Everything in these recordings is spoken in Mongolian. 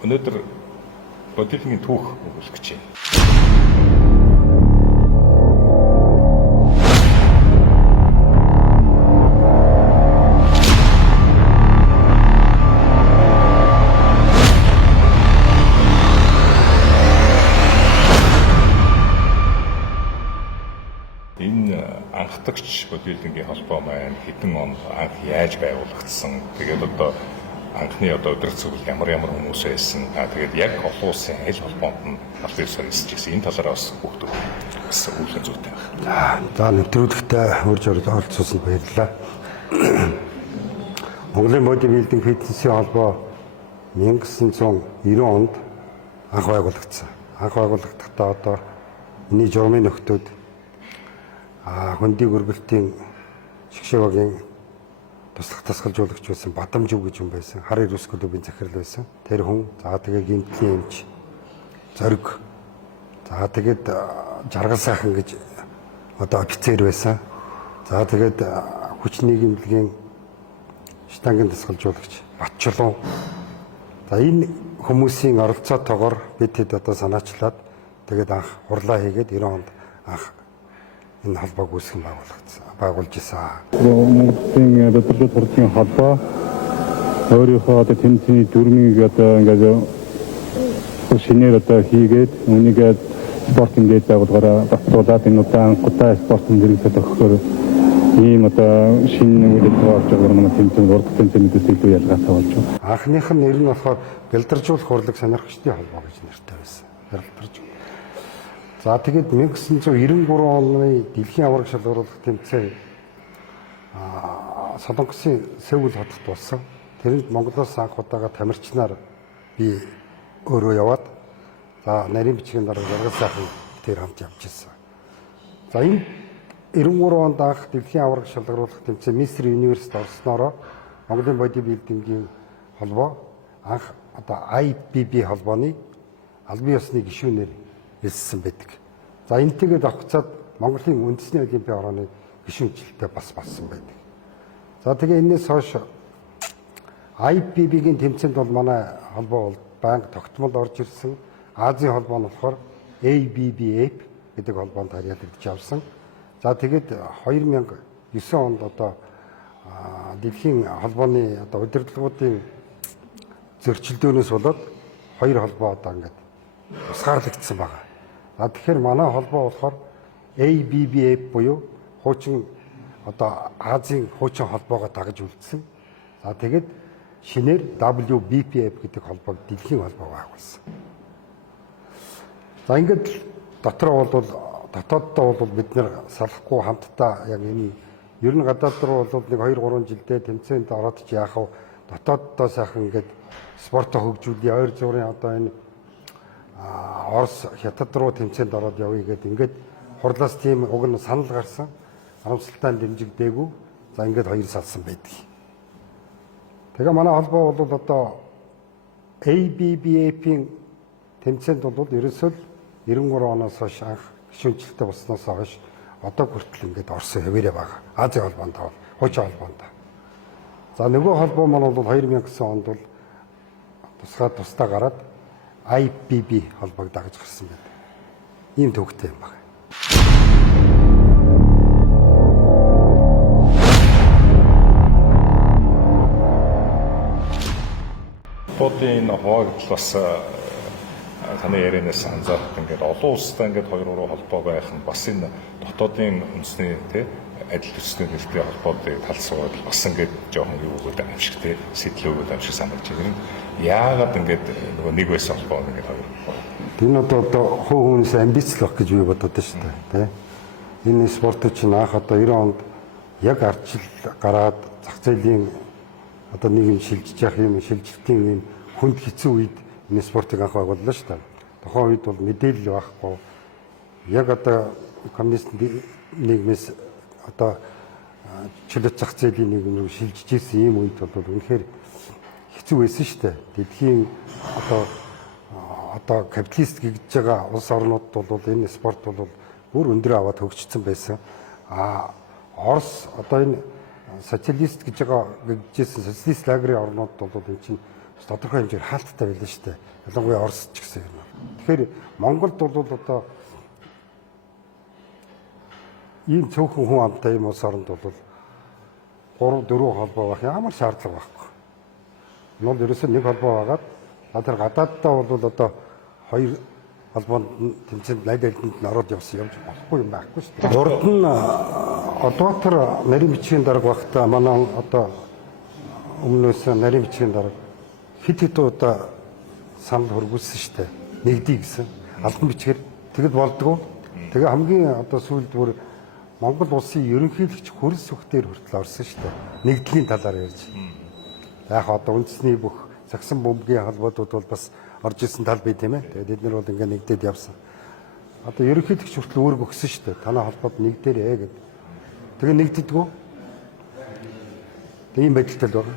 Өнөөдөр бодитын түүх өгөх гэж байна. Энэ анхдагч бодитын холбоо маань хэдэн онд анх яаж байгуулагдсан? Тэгээд одоо анхны удирдах зүйл ямар хүмүүс байсан. Тэгээд яг олон улсын аль холбоонд нь аль ёсоор нисэж ирсэн. Энэ талаараа бас хүүхдүүд гэсэн үйл зүйтэй байна. За нэвтрүүлэгтээ урьж оролцуулсанд баярлалаа. Монголын бодибилдинг фитнесийн холбоо 1990 онд анх байгуулагдсан. Анх байгуулагдахдаа одоо энэ журмын нөхдүүд хөндий гөргөлтийн шгшээвагийн туслах тасгалжуулагч байсан Бадамжив гэж хүн байсан. Хар ирүүс клубын захирал байсан. Тэр хүн за тэгээ гимтлийн эмч зориг. За тэгээд жаргал сайхан гэж одоо офицер байсан. За тэгээд хүч нийгэмлэгийн штангийн тасгалжуулагч Батчулуун. За энэ хүмүүсийн оролцоотойгоор бид хэд одоо санаачлаад тэгээд анх хурлаа хийгээд 90 онд анх энэ холбоог үүсгэн байгуулж исэн. Монголын бодлого төрлийн холбоо өөрийнхөө одоо тэмцээний дүрмийг одоо ингээд шинээр одоо хийгээд үүнийгээ спорт ингээд байгуулгаараа батлуулаад энэ одоо анхудаа спортын зэрэгцээ тохиолохоор ийм одоо шинэ үйлдэл орж байгаа манай тэмцээн урд тэмцээнүүдээс илүү ялгаатай болж байна. Анхных нь нэр нь болохоор бэлдэржүүлэх урлаг сонирхчдын холбоо гэж нэртэй байсан. Бэлдэрж. За тэгээд 1993 оны дэлхийн аварга шалгаруулах тэмцээн Солонгосын Сеул хотод болсон. Тэрэнд Монголоос анх удаага тамирчнаар би өөрөө яваад за нарийн бичгийн дараа жаргал сайхан тэр хамт явж ирсэн. За энэ 93 онд анх дэлхийн аварга шалгаруулах тэмцээн Мистер Юниверсит орсноороо Монголын бодибилдингийн холбоо анх одоо IBB холбооны албан ёсны гишүүнээр хэлсэн байдаг. За энтэйгээ давхцаад Монголын үндэсний олимпийн орооны гишүүнчлэлтэй бас болсон байдаг. За тэгээ энэс хойш IBB-гийн тэмцээнд бол манай холбоо бол банк тогтмол орж ирсэн. Азийн холбоо нь болохоор ABBF гэдэг холбоонд харьяалагдж явсан. За тэгээд 2009 онд одоо дэлхийн холбооны одоо удирдлагуудын зөрчилдөөнөөс болоод хоёр холбоо одоо ингээд тусгаарлагдсан байна. За тэгэхээр манай холбоо болохоор ABBF буюу хуучин одоо Азийн хуучин холбоогоо дагаж үлдсэн. За тэгээд шинээр WBPF гэдэг холбоог дэлхийн холбоо байгуулсан. За ингээд дотроо бол дотооддоо бол бид нэр салахгүй хамтдаа яг энэ ер нь гадаад руу бол нэг 2-3 жилдээ тэмцээнд ороод ч яах вэ? Дотооддоо сайхан ингээд спортоо хөгжүүлээ. Ойр зургийн одоо энэ Орос хятад руу тэмцээнд ороод явъя гэдэг ингээд хурлаас тийм уг нь санал гарсан. Харамсалтай дэмжигдээгүй. За ингээд хоёр салсан байдаг. Тэгээ манай холбоо бол одоо ABBF-ийн тэмцээнд бол ерөөсөө 93 оноос хойш анх гишүүнчлэлтэй болсноос хойш одоо хүртэл ингээд Орос хэвээрээ байгаа. Азийн холбоонд хуучин холбоонд. За нөгөө холбоо маань бол 2009 онд бол тусдаа гараад IBB холбоог дагаж гарсан байдаг. Ийм төвхтэй юм байна. Спортын хуваагдал бас таны ярианаас анзаарах ингээд олон улстай ингээд 2-3 холбоо байх нь бас энэ дотоодын үндэсний адил төсний нэртэй холбоотой талсууд бас ингээд жоохон юу өгөөд амжиг сэтлээ өгөөд амжиг санагдаж байна. Яагаад ингээд нөгөө нэг байсан холбоо ингээд хоёр. Энэ одоо хүмүүсээ амбицлах гэж би бодод шүү дээ. Энэ спортч чинь анх одоо 90 онд яг ардчил гараад зах зээлийн одоо нийгэм шилжиж явах юм шилжилтийн юм хүнд хэцүү үед энэ спортыг анх байгууллаа шүү дээ. Тухайн үед бол мэдээлэл байхгүй. Яг одоо коммунист нийгмээс одоо чөлөөт зах зээлийн нийгэм рүү шилжиж ирсэн ийм үед бол үнэхээр хэцүү байсан шүү дээ. Дэлхийн одоо капиталист гэж байгаа улс орнууд бол энэ спорт бол бүр өндөр аваад хөгжсөн байсан. Орос одоо энэ социалист гэж байгаа гэжсэн социалист лагерын орнууд бол энэ чинь тодорхой хэмжээр хаалттай байлаа шүү дээ. Ялангуяа Орос ч гэсэн юм. Тэгэхээр Монголд бол одоо ийм цөөхөн хүн амтай юм улс оронд бол 3-4 холбоо байх ямар шаардлага байхгүй. Нол ерөөсөө нэг холбоо байгаад тэр гадааддаа бол одоо 2 холбоонд тэмцээнд найд айлтанд нь ороод явж болохгүй юм байхгүй шүү дээ. Урд нь одоотор нарийн бичгийн дарга багтаа манай одоо өмнөөс нарийн бичгийн дарга хэд удаа санал хөргүүлсэн шүү дээ. Нэгдий гэсэн. Албан бичгээр тэгэд болдгоо. Тэгээ хамгийн одоо сүүлд бүр Монгол улсын ерөнхийлөгч хөрс сүхтээр хүртэл орсон шүү дээ. Нэгдлийн талаар ярьж. Яг одоо үндэсний бүх Саксан бөмбөгийн холбоодууд бол бас орж исэн тал бий тийм ээ. Тэгээд эдгээр бол ингээ нэгдээд явсан. Одоо ерөнхийлөгч хүртэл үүрэг өгсөн шүү дээ. Танай холбоод нэгдээрээ гэдэг. Тэгээ нэгддэггүй. Тийм байдалтай л байна.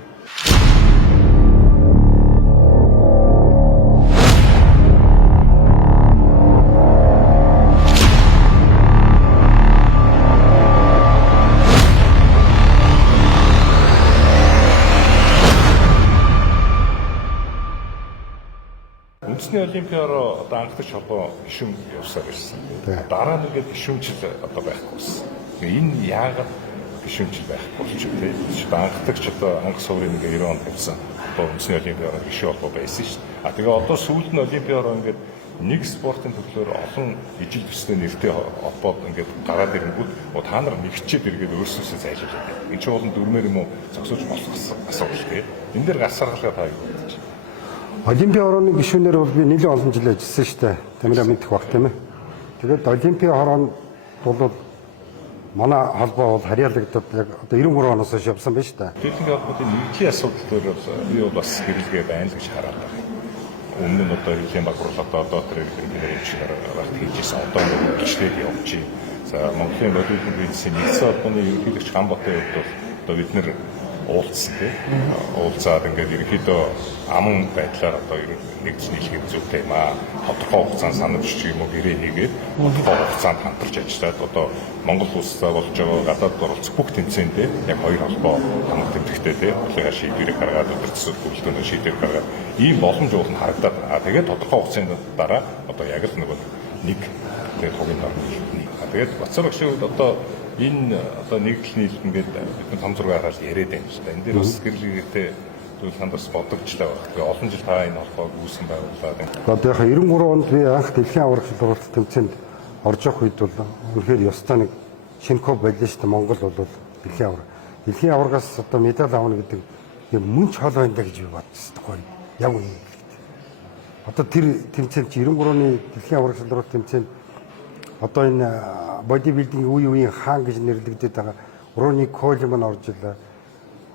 Үндэсний олимпиароо одоо анхдагч холбоо гишүүн явсаар ирсэн. Дараа нь ингээд гишүүнчил одоо байхгүй болсон. Энэ яагаад гишүүнчил байхгүй болчих вэ? Анхдагч одоо анх суурийг ингээд 90 онд тавьсан. Одоо үндэсний олимпиароо гишүүн холбоо байсан шүү дээ. Тэгээ одоо сүүлд нь олимпиароо ингээд нэг спортын төрлөөр олон ижил төсний нэртэй холбоод ингээд гараад ирэнгүүт та нар нэгчээд иргээд өөрсдөөсөө зайлуулдаг. Энэ ч болон дөрмөр юм уу зогсож болох асуудал тийм. Энэ дээр гасаргалгаа та юу гэж байна? Олимпийн хорооны гишүүнээр бол би нэлээд олон жил ажилласан шүү дээ. Тамира мэдэх баг тийм ээ. Тэгээд Олимпийн хороонд бол манай холбоо бол харьяалагдаад яг одоо 93 оноос хойш явсан байна шүү дээ. Дэлхийн холбооны нэгдлийн асуудал дээр би бол бас хэрэглэгээ байна л гэж хараад байна. Өмнө нь одоо хэвлэлийн багварлал одоо тэр хэрэглэгээр чигээр багт хийжсэн. Одоо бичлээд явж байна. За Монголын олимпийн бизнесийн нэгдсэн холбооны ерөнхийлөгч Гамбатын хувьд бол одоо бид нэр уулзсан тийм уулзаад ингээд ерөнхийдөө аман байдлаар одоо нэгдэж нийлэхэд зүйтэй юм аа. Тодорхой хугацаанд санамж ч юм уу гэрээ хийгээд тодорхой хугацаанд хамтарч ажиллаад одоо Монгол улсаа болж байгаа гадаад оролцох бүх тэмцээндээ яг хоёр холбоо хамт тэмцэхтэй тийм хулгай шийдвэрийг гаргаад өдөртсөн бүрэлдэхүүн шийдвэр гаргаад ийм боломж уул нь харагдаад тэгээд тодорхой хугацааны дараа одоо яг л нэг тэгээд хогийн дарга нийлнэ. Тэгээд Бацар багшийн хувьд одоо энэ одоо нэгдэл нийлт ингээд бидний том зураг хараад яриад байна шүү дээ. Энэ дээр бас гэрлэгтэй зүйл ханд бас бодогчлаа баг. Тэгээ олон жил та энэ холбоог үүсгэн байгууллаа. Одоо яг 93 онд би анх дэлхийн аварга шалралт тэмцээнд орж явах үед бол үнэхээр ёстой нэг шинэко байлаа шүү дээ. Монгол бол дэлхийн аварга. Дэлхийн аваргаас одоо медаль авна гэдэг юм мөн ч хол байна гэж би бодсон гоё. Яг үнэ. Одоо тэр тэмцээнд 93-ны дэлхийн аварга шалралт тэмцээнд одоо энэ бодибилдинг үеийн хаан гэж нэрлэгдээд байгаа Рони Колеман орж илаа.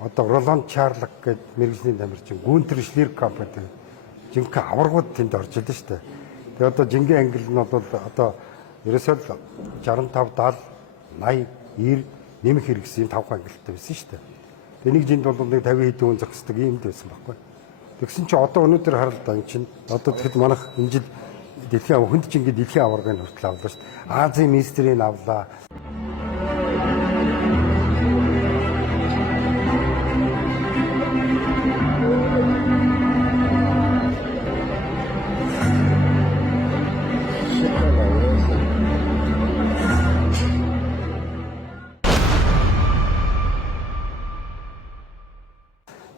Одоо Роланд Чарлак гэдэг мэрэгжлийн тамирчин, Гүнтер Шлиркамп гэдэг жинхэнэ аваргууд тэнд орж илаа шүү дээ. Тэгээ одоо жинхэнэ англи нь бол одоо ерөөсөө 65, 70, 80, 90 нэмэх хэрэгсэн 5 ангилалтай байсан шүү дээ. Тэгээ нэг жинд бол нэг 50 хэдэн хүн зогсдог юм байсан байхгүй. Тэгсэн чинь одоо өнөөдөр харалт энэ чинь одоо тэгэхэд манайх энэ жил дэлхийн хүнд чинь ингээд дэлхийн аваргыг хүртэл авлаа шүү дээ. Азийн министрийг авлаа.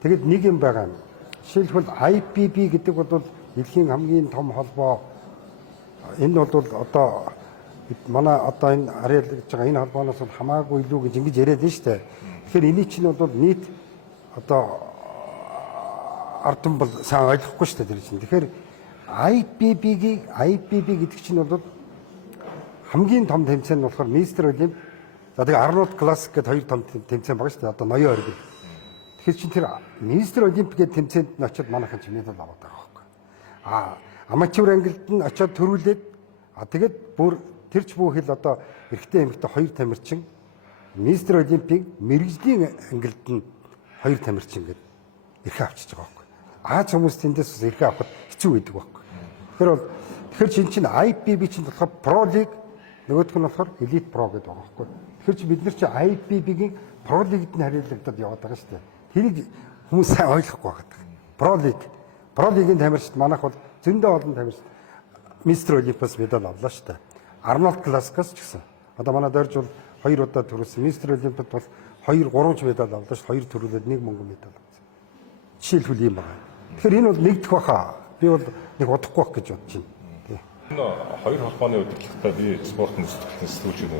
Тэгэд нэг юм байгаа юм. Жишээлбэл IPB гэдэг бол дэлхийн хамгийн том холбоо. Энэ бол одоо манай одоо энэ харьяалагдж байгаа энэ холбооноос бол хамаагүй илүү гэж ингэж яриад байна шүү дээ. Тэгэхээр эний чинь бол нийт одоо ард түмэн сайн ойлгохгүй шүү дээ тэр чинь. Тэгэхээр IPB гэдэг чинь бол хамгийн том тэмцээн нь болохоор Мистер Олимп. За тэгээ Арнольд Классик гэдэг хоёр том тэмцээн байгаа шүү дээ. Одоо ноён оргил. Тэгэхээр чинь тэр Мистер Олимп гэдэг тэмцээнд нь очиод манайхан ч медаль аваад байгаа байхгүй. Аматер ангилд нь очиод төрүүлээд тэгээд бүр тэрч бүхэл одоо эрэгтэй эмэгтэй хоёр тамирчин Мистер Олимпийн мэрэгжлийн ангилд нь хоёр тамирчин гэдэг эрхээ авчиж байгаа байхгүй. Аз хүмүүс тэндээс бас эрхээ авахд хэцүү байдаг байхгүй. Тэгэхээр чинь IPB чинь болохоор Pro League нөгөөх нь болохоор Elite Pro гэдэг байгаа байхгүй. Тэгэхээр чи бид нар чи IFBB-гийн Про лигд нь харьяалагдаад яваад байгаа шүү дээ. Тэрийг хүмүүс сайн ойлгохгүй байгаа. Про лигийн тамирчид манайх бол зөндөө олон тамирчид Мистер Олимпиас медаль авлаа шүү дээ. Арнольд Класкас ч гэсэн. Одоо манай дөрж бол 2 удаа төрүүлсэн. Мистер Олимпиад бол 2-3 медаль авлаа шүү. 2 төрүүлээд 1 мөнгөн медаль авсан. Жишээлбэл юм байна. Тэгэхээр энэ бол нэгдэх баха. Би бол нэг удахгүй байх гэж бодож байна. Энэ хоёр холбооны удирдлагатай би спортын зөвлөлтийн сэтгүүлчийн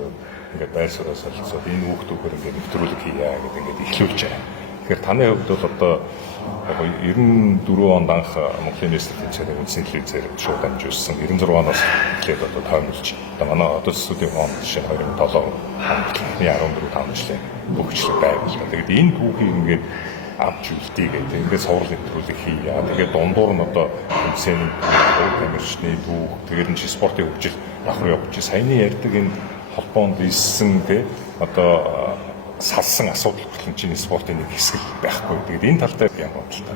ингээд байр сууриа солилцоод энэ хүүхдүүгээр ингээд нэвтрүүлэг хийя гэдэг ингээд эхлүүлж байгаа. Тэгэхээр таны хувьд бол одоо 94 онд анх Монголын нийслэл тэнцвэрийн үндсэн телевизээр шууд дамжуулсан. 96 оноос эхлээд одоо тойрнолж. Одоо манай одоо студийн онд жишээ 2007 онд 14-5 жилийн бүгчлэг байвал. Тэгээд энэ түүхийг ингээд авч үлдээ гэдэг. Ингээд соврал нэвтрүүлэг хийя. Тэгээд дундуур нь одоо хэмсэний тамирчны түүх, тэгээд энэ спортын хөгжил давхар явж саяны ярьдаг энэ холбоонд ийсэн те одоо салсан асуудал хүртэл чиний спортын нэг хэсэг байхгүй. Тэгээд энэ тал дээр ямар бодлоо.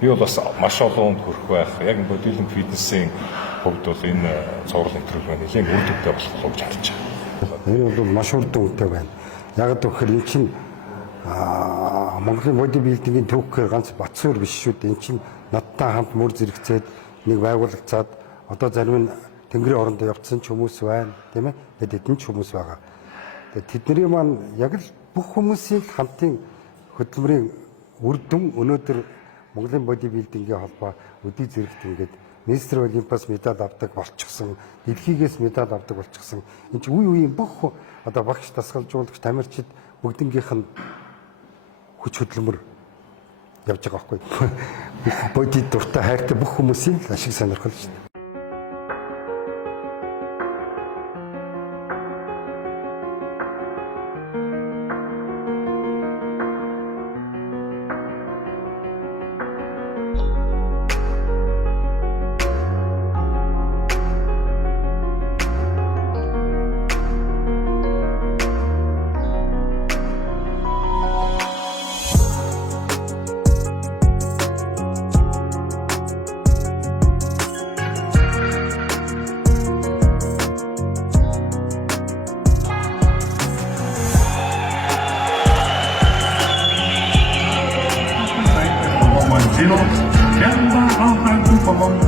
Би бол бас маш олон хүрэх байх. Яг бодибилдинг фитнесийн хувьд бол энэ цуврал нэвтрүүлэг нэлээд үр дүнтэй болох болов гэж харж байна. Энэ бол маш үр дүнтэй байна. Яг гэвэл эн чинь Монголын бодибилдингийн түүхээр ганц Батсуур биш шүү дээ. Эн чинь надтай хамт мөр зэрэгцээд нэг байгуулагдаад одоо зарим нь Тэнгэрийн орондоо явцсан ч хүмүүс байна, тийм ээ. Тэгээд эдэн ч хүмүүс байгаа. Тэгээд тэдний маань яг л бүх хүмүүсийн хамтын хөдөлмөрийн үр дүн өнөөдөр Монголын бодибилдингийн холбоо өдий зэрэгт ингээд Мистер Олимпиас медаль авдаг болчихсон, дэлхийгээс медаль авдаг болчихсон. Энд чинь үе үеийн бүх одоо багш дасгалжуулагч тамирчид бүгднгийнх нь хүч хөдөлмөр явж байгаа байхгүй. Бодит дуртай хайртай бүх хүмүүсийн ашиг сонирхол шүү дээ. Kemba ang tagpo